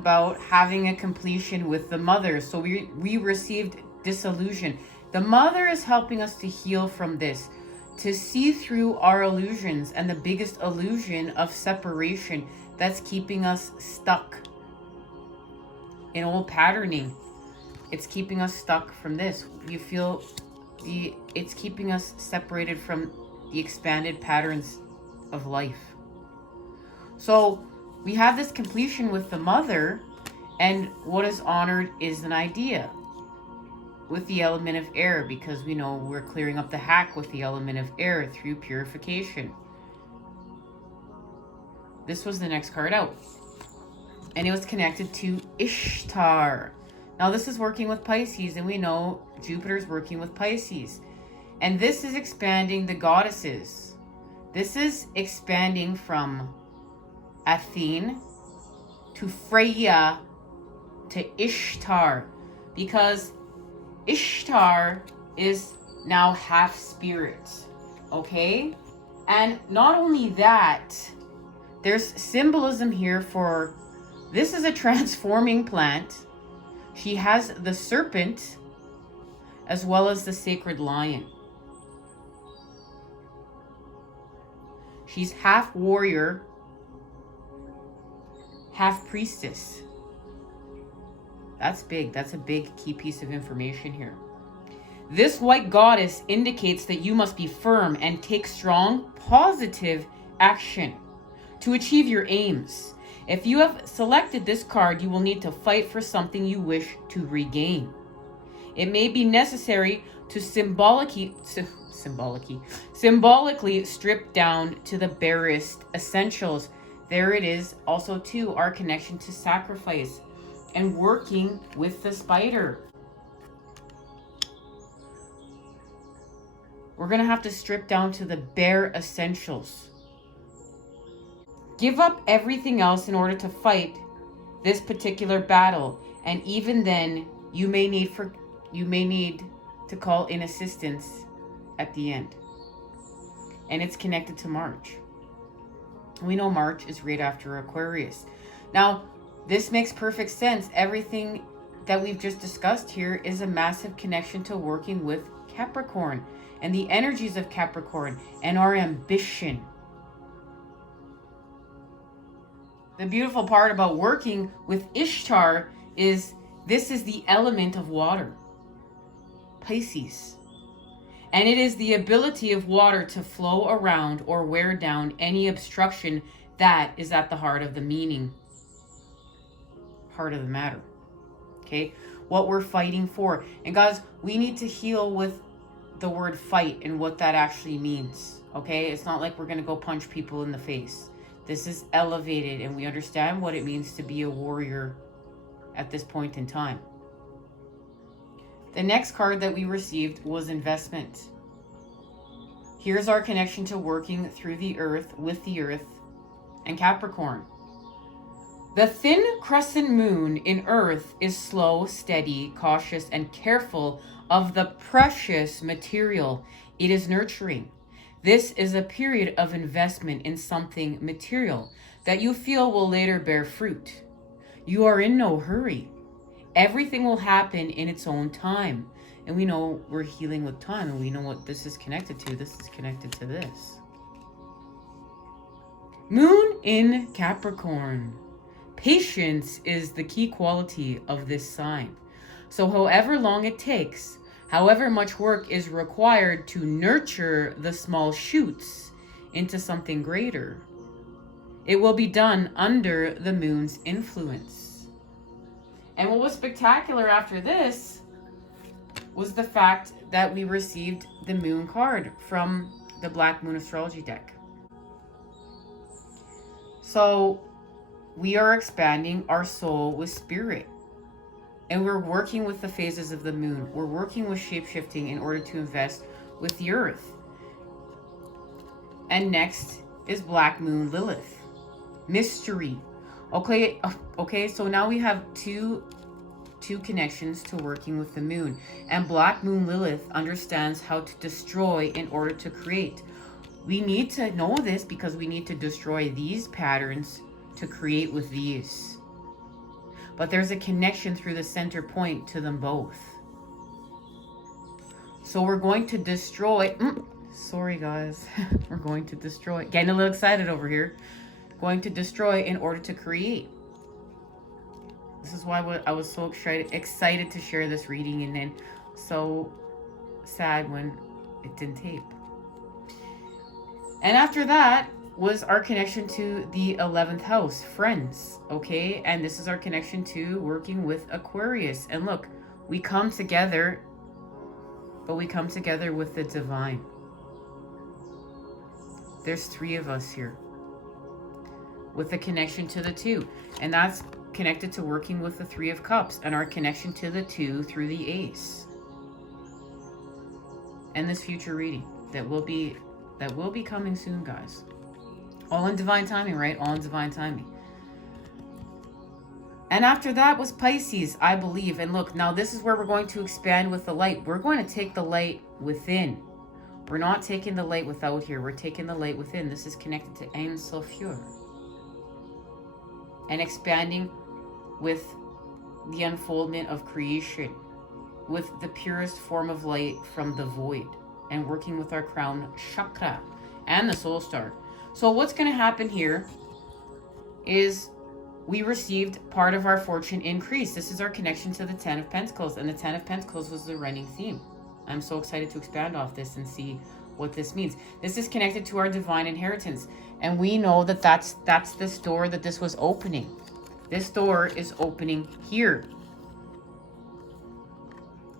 about having a completion with the mother. So we received disillusion. The mother is helping us to heal from this, to see through our illusions, and the biggest illusion of separation that's keeping us stuck in old patterning. It's keeping us stuck from this. You feel it's keeping us separated from the expanded patterns of life. So we have this completion with the mother, and what is honored is an idea with the element of air, because we know we're clearing up the hack with the element of air through purification. This was the next card out, and it was connected to Ishtar. Now this is working with Pisces, and we know Jupiter's working with Pisces, and this is expanding the goddesses. This is expanding from Athene to Freya to Ishtar, because Ishtar is now half spirit, okay? And not only that, there's symbolism here for, this is a transforming plant. She has the serpent as well as the sacred lion. She's half warrior, half priestess. That's big. That's a big key piece of information here. This white goddess indicates that you must be firm and take strong, positive action to achieve your aims. If you have selected this card, you will need to fight for something you wish to regain. It may be necessary to symbolically strip down to the barest essentials. There it is. Also, too, our connection to sacrifice and working with the spider. We're going to have to strip down to the bare essentials. Give up everything else in order to fight this particular battle. And even then, you may need to call in assistance at the end. And it's connected to March. We know March is right after Aquarius. Now, this makes perfect sense. Everything that we've just discussed here is a massive connection to working with Capricorn and the energies of Capricorn and our ambition. The beautiful part about working with Ishtar is this is the element of water, Pisces. And it is the ability of water to flow around or wear down any obstruction that is at the heart of the meaning, heart of the matter. Okay, what we're fighting for. And guys, we need to heal with the word fight and what that actually means. Okay, it's not like we're going to go punch people in the face. This is elevated, and we understand what it means to be a warrior at this point in time. The next card that we received was investment. Here's our connection to working through the earth, with the earth, and Capricorn. The thin crescent moon in earth is slow, steady, cautious, and careful of the precious material it is nurturing. This is a period of investment in something material that you feel will later bear fruit. You are in no hurry. Everything will happen in its own time. And we know we're healing with time, and we know what this is connected to. This is connected to this. Moon in Capricorn. Patience is the key quality of this sign. So however long it takes, however much work is required to nurture the small shoots into something greater, it will be done under the moon's influence. And what was spectacular after this was the fact that we received the moon card from the Black Moon Astrology deck. So we are expanding our soul with spirit. And we're working with the phases of the moon. We're working with shape-shifting in order to invest with the earth. And next is Black Moon Lilith. Mystery. Okay, so now we have two connections to working with the moon. And Black Moon Lilith understands how to destroy in order to create. We need to know this because we need to destroy these patterns to create with these. but there's a connection through the center point to them both. So we're going to destroy, sorry guys, we're going to destroy, getting a little excited over here, going to destroy in order to create. This is why I was so excited to share this reading, and then so sad when it didn't tape. And after that was our connection to the 11th house, friends, okay? And this is our connection to working with Aquarius. And look, we come together, but we come together with the divine. There's 3 of us here with the connection to the 2. And that's connected to working with the 3 of Cups and our connection to the 2 through the Ace. And this future reading that will be coming soon, guys. All in divine timing, right? All in divine timing. And after that was Pisces, I believe. And look, now this is where we're going to expand with the light. We're going to take the light within. We're not taking the light without here. We're taking the light within. This is connected to Ein Sophur. And expanding with the unfoldment of creation, with the purest form of light from the void, and working with our crown chakra and the soul star. So what's going to happen here is we received part of our fortune increase. This is our connection to the 10 of Pentacles, and the 10 of Pentacles was the running theme. I'm so excited to expand off this and see what this means. This is connected to our divine inheritance, and we know that that's this door that this was opening. This door is opening here.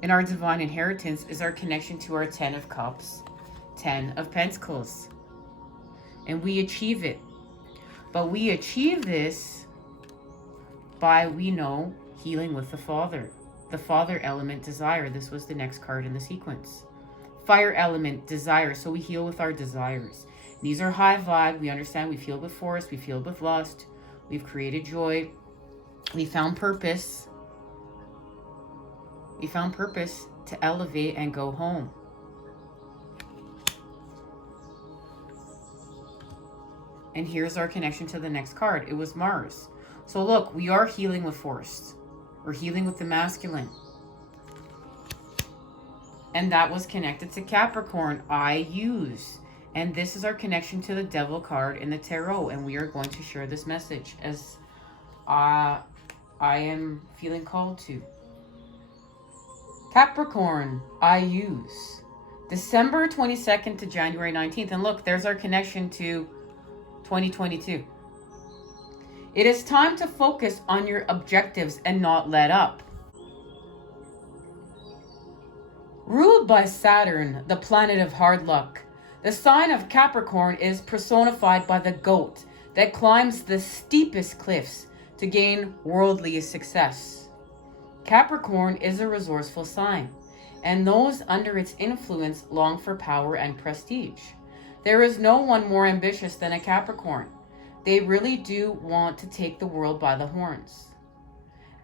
And our divine inheritance is our connection to our 10 of Cups, 10 of Pentacles. And we achieve it. But we achieve this by, we know, healing with the Father. The Father element, desire. This was the next card in the sequence. Fire element, desire. So we heal with our desires. These are high vibe. We understand we've healed with force. We've healed with lust. We've created joy. We found purpose. We found purpose to elevate and go home. And here's our connection to the next card. It was Mars. So look, we are healing with force. We're healing with the masculine. And that was connected to Capricorn, I use. And this is our connection to the Devil card in the Tarot. And we are going to share this message as I am feeling called to. Capricorn, I use. December 22nd to January 19th. And look, there's our connection to 2022. It is time to focus on your objectives and not let up. Ruled by Saturn, the planet of hard luck, the sign of Capricorn is personified by the goat that climbs the steepest cliffs to gain worldly success. Capricorn is a resourceful sign, and those under its influence long for power and prestige. There is no one more ambitious than a Capricorn. They really do want to take the world by the horns.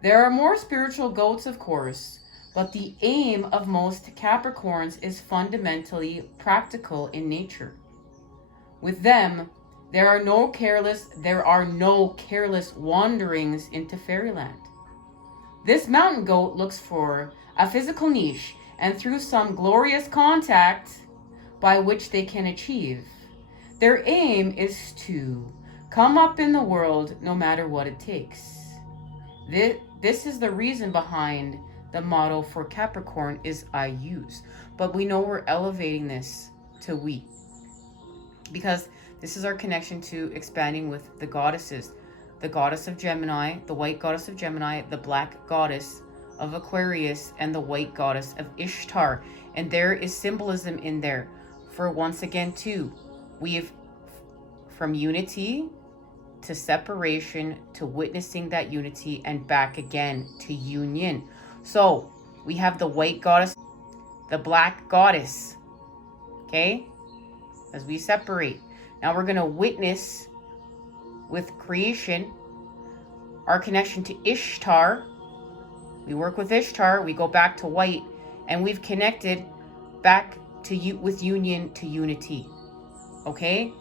There are more spiritual goats, of course, but the aim of most Capricorns is fundamentally practical in nature. With them, there are no careless wanderings into fairyland. This mountain goat looks for a physical niche, and through some glorious contact by which they can achieve, their aim is to come up in the world no matter what it takes. This is the reason behind the motto for Capricorn is I use. But we know we're elevating this to we, because this is our connection to expanding with the goddesses. The goddess of Gemini, the white goddess of Gemini, the black goddess of Aquarius, and the white goddess of Ishtar. And there is symbolism in there for, once again, too, we've from unity to separation to witnessing that unity and back again to union. So we have the white goddess, the black goddess, okay, as we separate. Now we're going to witness with creation our connection to Ishtar. We work with Ishtar, we go back to white, and we've connected back to with union to unity. Okay?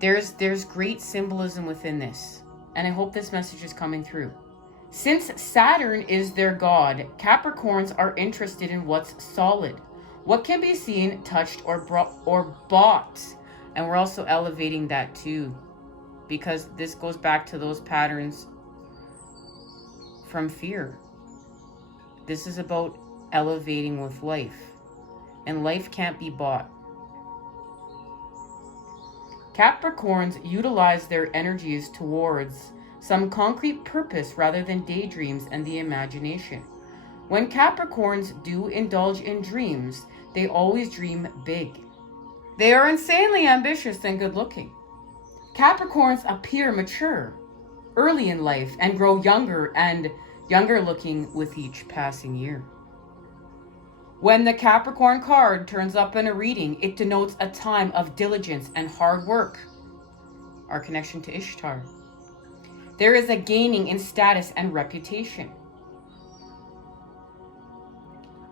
There's great symbolism within this, and I hope this message is coming through. Since Saturn is their god, Capricorns are interested in what's solid, what can be seen, touched, or bought. And we're also elevating that too, because this goes back to those patterns from fear. This is about elevating with life, and life can't be bought. Capricorns utilize their energies towards some concrete purpose rather than daydreams and the imagination. When Capricorns do indulge in dreams, they always dream big. They are insanely ambitious and good looking. Capricorns appear mature early in life and grow younger and younger looking with each passing year. When the Capricorn card turns up in a reading, it denotes a time of diligence and hard work. Our connection to Ishtar. There is a gaining in status and reputation.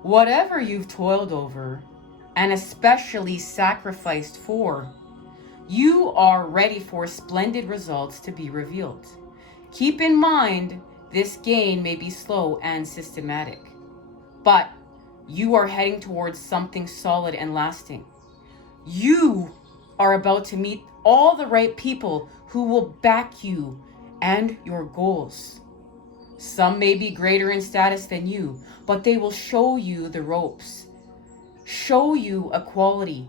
Whatever you've toiled over, and especially sacrificed for, you are ready for splendid results to be revealed. Keep in mind, this gain may be slow and systematic, but you are heading towards something solid and lasting. You are about to meet all the right people who will back you and your goals. Some may be greater in status than you, but they will show you the ropes, show you equality,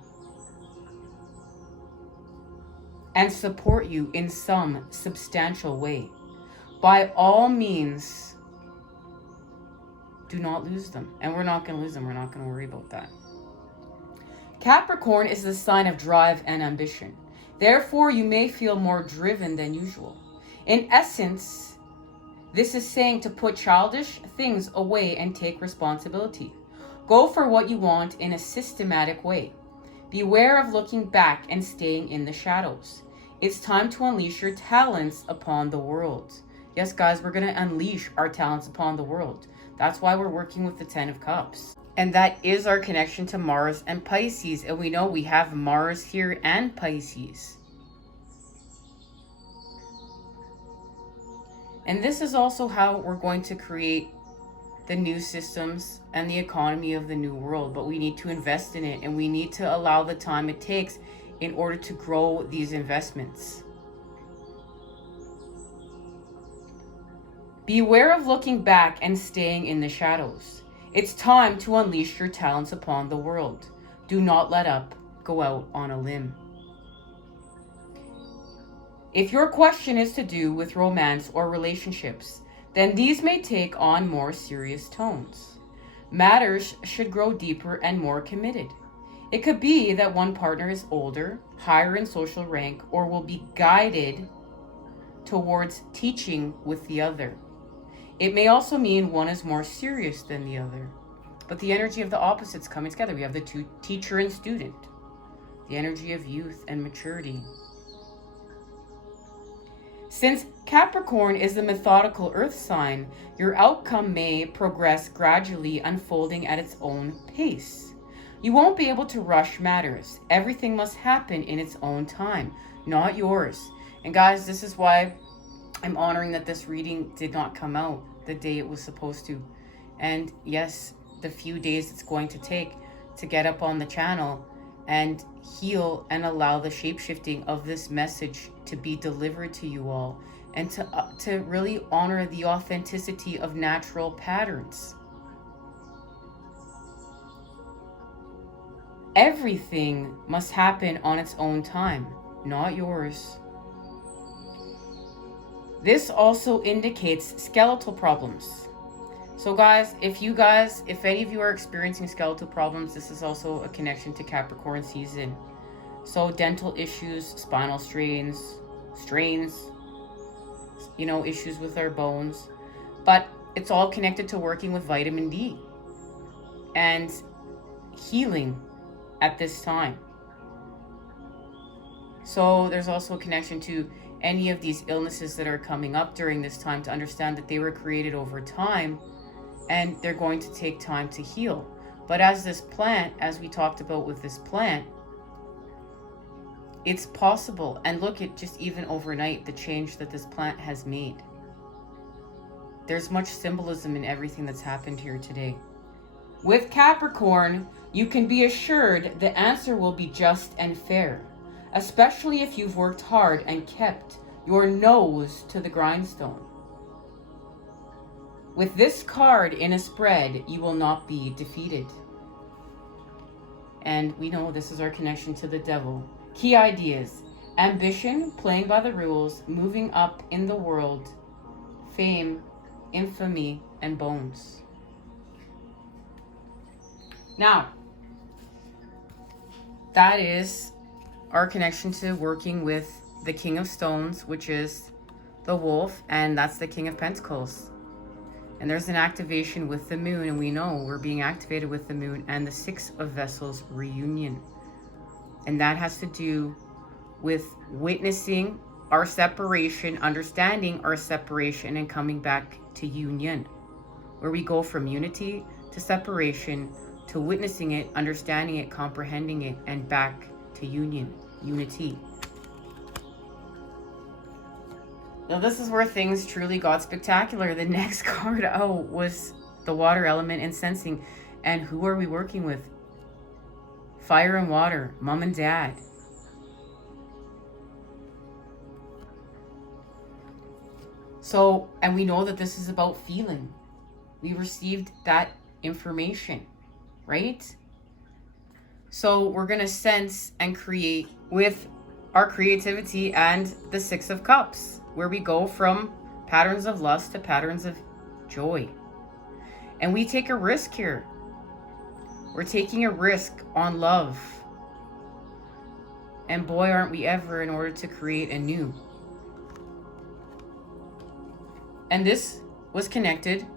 and support you in some substantial way. By all means, do not lose them. And we're not going to lose them. We're not going to worry about that. Capricorn is the sign of drive and ambition. Therefore, you may feel more driven than usual. In essence, this is saying to put childish things away and take responsibility. Go for what you want in a systematic way. Beware of looking back and staying in the shadows. It's time to unleash your talents upon the world. Yes, guys, we're going to unleash our talents upon the world. That's why we're working with the 10 of Cups. And that is our connection to Mars and Pisces. And we know we have Mars here and Pisces. And this is also how we're going to create the new systems and the economy of the new world. But we need to invest in it, and we need to allow the time it takes in order to grow these investments. Beware of looking back and staying in the shadows. It's time to unleash your talents upon the world. Do not let up. Go out on a limb. If your question is to do with romance or relationships, then these may take on more serious tones. Matters should grow deeper and more committed. It could be that one partner is older, higher in social rank, or will be guided towards teaching with the other. It may also mean one is more serious than the other. But the energy of the opposites coming together. We have the two, teacher and student. The energy of youth and maturity. Since Capricorn is a methodical earth sign, your outcome may progress gradually, unfolding at its own pace. You won't be able to rush matters. Everything must happen in its own time, not yours. And guys, this is why I'm honoring that this reading did not come out the day it was supposed to. And yes, the few days it's going to take to get up on the channel and heal and allow the shape-shifting of this message to be delivered to you all, and to really honor the authenticity of natural patterns. Everything must happen on its own time, not yours. This also indicates skeletal problems. So guys, if any of you are experiencing skeletal problems, this is also a connection to Capricorn season. So dental issues, spinal strains, issues with our bones. But it's all connected to working with vitamin D and healing at this time. So there's also a connection to any of these illnesses that are coming up during this time, to understand that they were created over time and they're going to take time to heal. But as this plant, as we talked about with this plant, it's possible. And look at just even overnight, the change that this plant has made. there's much symbolism in everything that's happened here today. With Capricorn, you can be assured the answer will be just and fair, especially if you've worked hard and kept your nose to the grindstone. With this card in a spread, you will not be defeated. And we know this is our connection to the devil. Key ideas: ambition, playing by the rules, moving up in the world, fame, infamy, and bones. Now, that is our connection to working with the King of Stones, which is the Wolf, and that's the King of Pentacles. And there's an activation with the Moon, and we know we're being activated with the Moon and the Six of Vessels reunion. And that has to do with witnessing our separation, understanding our separation, and coming back to union, where we go from unity to separation to witnessing it, understanding it, comprehending it, and back to union, unity. Now this is where things truly got spectacular. The next card out was the water element and sensing. And who are we working with? Fire and water, mom and dad. So, and we know that this is about feeling. We received that information, right? So we're going to sense and create with our creativity and the Six of Cups, where we go from patterns of lust to patterns of joy. And we take a risk here. We're taking a risk on love. And boy, aren't we ever, in order to create anew. And this was connected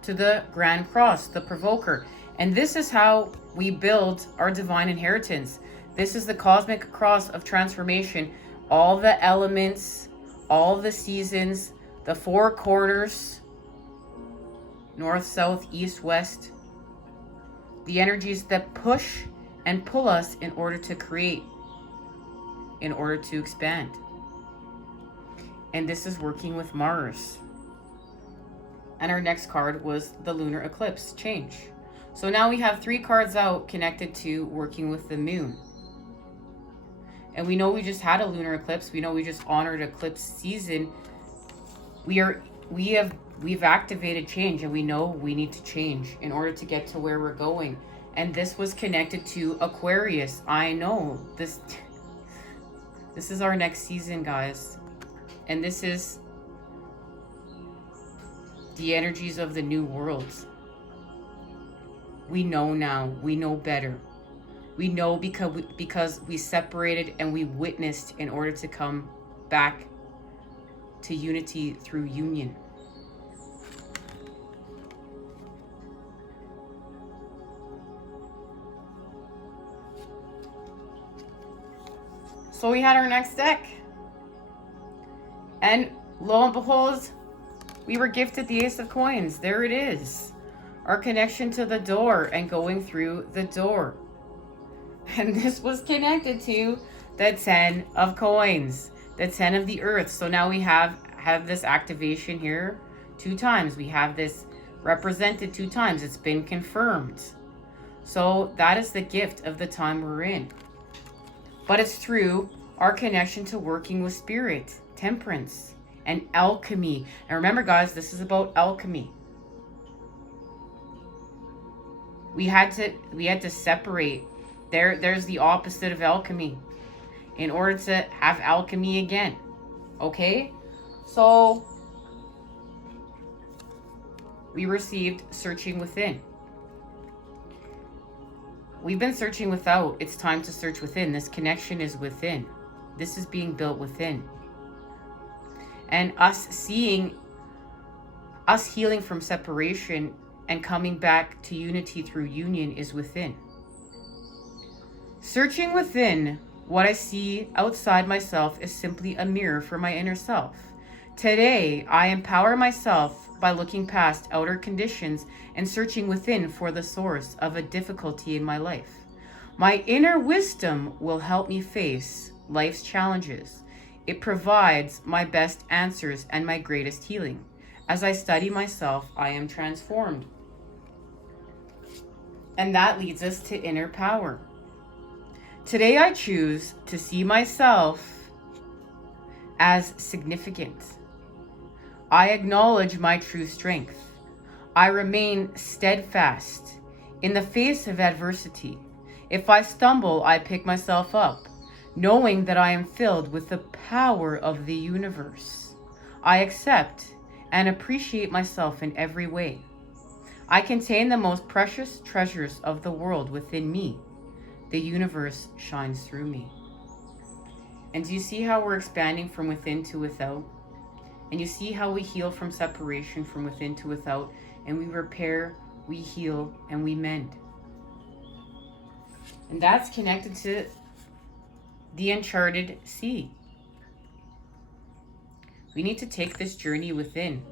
to the Grand Cross, the Provoker. And this is how we build our divine inheritance. This is the cosmic cross of transformation. All the elements, all the seasons, the four quarters, north, south, east, west. The energies that push and pull us in order to create, in order to expand. And this is working with Mars. And our next card was the lunar eclipse change. So now we have 3 cards out connected to working with the moon. And we know we just had a lunar eclipse. We know we just honored eclipse season. We've activated change, and we know we need to change in order to get to where we're going. And this was connected to Aquarius. I know this is our next season, guys. And this is the energies of the new worlds. We know now. We know better. We know because we separated and we witnessed in order to come back to unity through union. So we had our next deck. And lo and behold, we were gifted the Ace of Coins. There it is. Our connection to the door and going through the door. And this was connected to the 10 of Coins, the 10 of the Earth. So now we have this activation here 2 times. We have this represented 2 times. It's been confirmed. So that is the gift of the time we're in. But it's through our connection to working with spirit, temperance, and alchemy. And remember, guys, this is about alchemy. We had to separate. There's the opposite of alchemy in order to have alchemy again. Okay? So we received searching within. We've been searching without. It's time to search within. This connection is within. This is being built within. And us healing from separation and coming back to unity through union is within. Searching within, what I see outside myself is simply a mirror for my inner self. Today, I empower myself by looking past outer conditions and searching within for the source of a difficulty in my life. My inner wisdom will help me face life's challenges. It provides my best answers and my greatest healing. As I study myself, I am transformed. And that leads us to inner power. Today I choose to see myself as significant. I acknowledge my true strength. I remain steadfast in the face of adversity. If I stumble, I pick myself up, knowing that I am filled with the power of the universe. I accept and appreciate myself in every way. I contain the most precious treasures of the world within me. The universe shines through me. And do you see how we're expanding from within to without? And you see how we heal from separation from within to without, and we repair, we heal, and we mend. And that's connected to the uncharted sea. We need to take this journey within,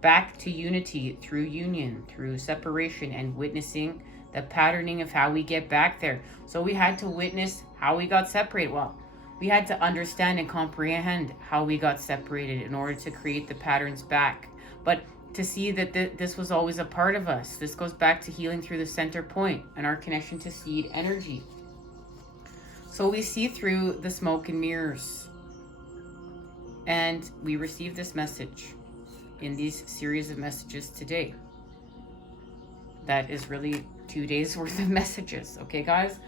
back to unity through union, through separation, and witnessing the patterning of how we get back there. So we had to witness how we got separated. Well, we had to understand and comprehend how we got separated in order to create the patterns back. But to see that this was always a part of us. This goes back to healing through the center point and our connection to seed energy. So we see through the smoke and mirrors. And we receive this message in these series of messages today. That is really 2 days worth of messages, okay guys?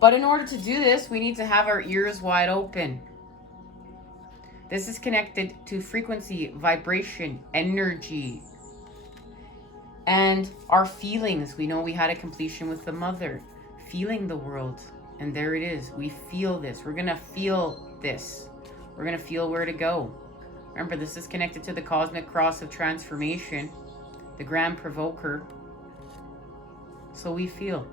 But in order to do this, we need to have our ears wide open. This is connected to frequency, vibration, energy, and our feelings. We know we had a completion with the mother, feeling the world, and there it is. We feel this. We're gonna feel this. We're gonna feel where to go. Remember, this is connected to the cosmic cross of transformation, the grand provoker. So we feel.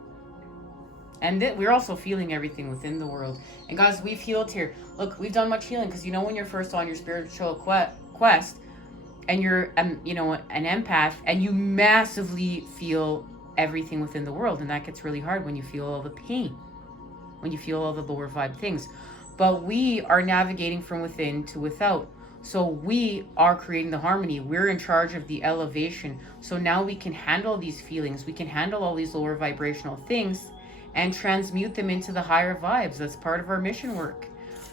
And we're also feeling everything within the world. And guys, we've healed here. Look, we've done much healing, because you know when you're first on your spiritual quest and you're an empath, and you massively feel everything within the world, and that gets really hard when you feel all the pain, when you feel all the lower vibe things. But we are navigating from within to without. So we are creating the harmony. We're in charge of the elevation. So now we can handle these feelings. We can handle all these lower vibrational things and transmute them into the higher vibes. That's part of our mission work.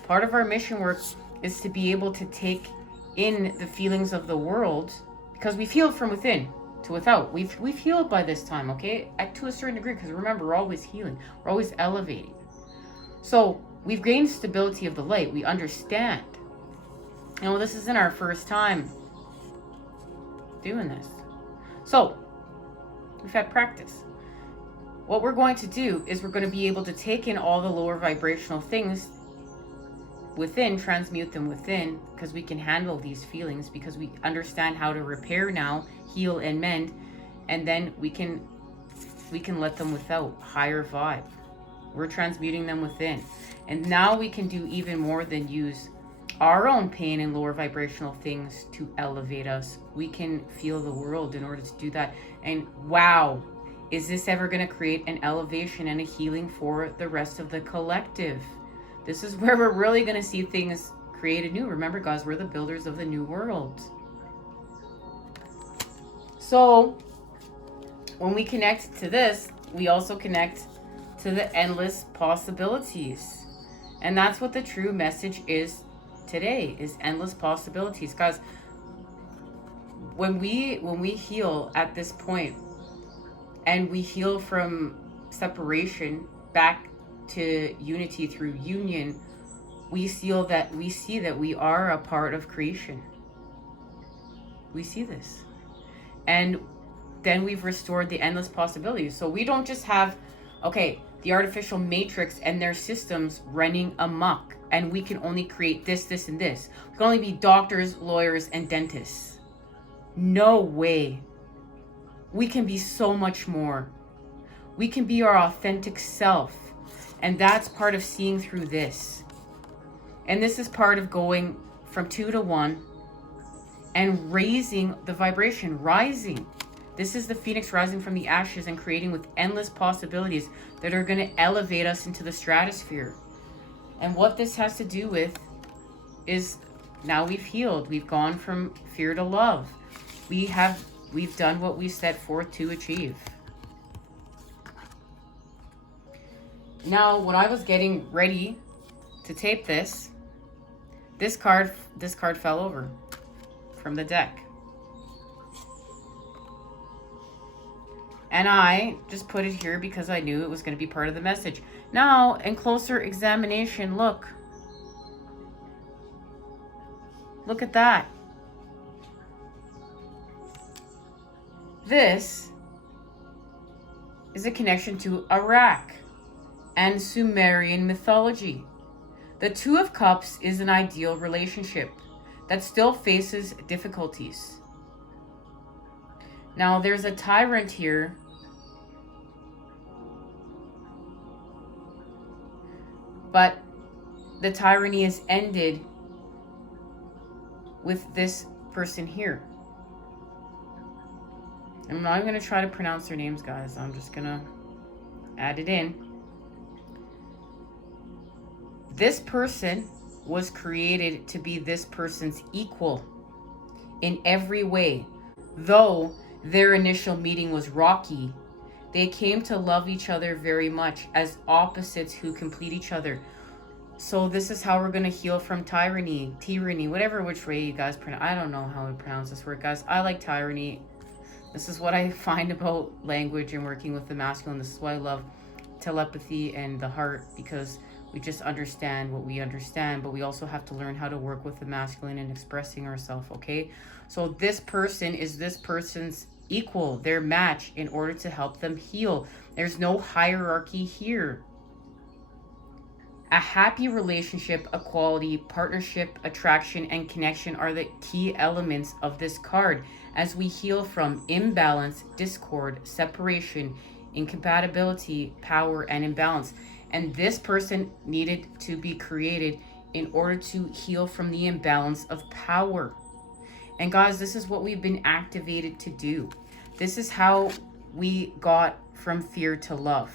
Part of our mission work is to be able to take in the feelings of the world, because we've healed from within to without. We've healed by this time, okay? To a certain degree, because remember, we're always healing. We're always elevating. So we've gained stability of the light. We understand. You know, this isn't our first time doing this. So we've had practice. What we're going to do is we're going to be able to take in all the lower vibrational things within, transmute them within, because we can handle these feelings, because we understand how to repair now, heal and mend, and then we can let them without, higher vibe. We're transmuting them within. And now we can do even more than use our own pain and lower vibrational things to elevate us. We can feel the world in order to do that. And wow, is this ever going to create an elevation and a healing for the rest of the collective? This is where we're really going to see things created new. Remember, guys, we're the builders of the new world. So when we connect to this, we also connect to the endless possibilities. And that's what the true message is today, is endless possibilities. Guys, when we heal at this point, and we heal from separation back to unity through union, we see that we are a part of creation. We see this. And then we've restored the endless possibilities. So we don't just have, okay, the artificial matrix and their systems running amok, and we can only create this, this, and this. We can only be doctors, lawyers, and dentists. No way. We can be so much more. We can be our authentic self. And that's part of seeing through this. And this is part of going from 2 to 1 and raising the vibration, rising. This is the phoenix rising from the ashes and creating with endless possibilities that are going to elevate us into the stratosphere. And what this has to do with is now we've healed. We've gone from fear to love. we've done what we set forth to achieve. Now, when I was getting ready to tape this card fell over from the deck. And I just put it here because I knew it was going to be part of the message. Now, in closer examination, look. Look at that. This is a connection to Iraq and Sumerian mythology. The Two of Cups is an ideal relationship that still faces difficulties. Now, there's a tyrant here. But the tyranny is ended with this person here. I'm not even going to try to pronounce their names, guys. I'm just going to add it in. This person was created to be this person's equal in every way. Though their initial meeting was rocky, they came to love each other very much as opposites who complete each other. So this is how we're going to heal from tyranny, whatever which way you guys pronounce. I don't know how to pronounce this word, guys. I like tyranny. This is what I find about language and working with the masculine. This is why I love telepathy and the heart, because we just understand what we understand, but we also have to learn how to work with the masculine and expressing ourselves, okay? So this person is this person's equal, their match, in order to help them heal. There's no hierarchy here. A happy relationship, equality, partnership, attraction, and connection are the key elements of this card as we heal from imbalance, discord, separation, incompatibility, power, and imbalance. And this person needed to be created in order to heal from the imbalance of power. And guys, this is what we've been activated to do. This is how we got from fear to love.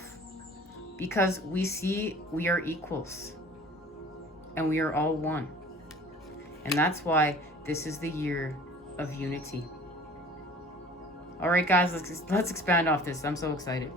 Because we see we are equals. And we are all one. And that's why this is the year of unity. All right, guys, let's expand off this. I'm so excited.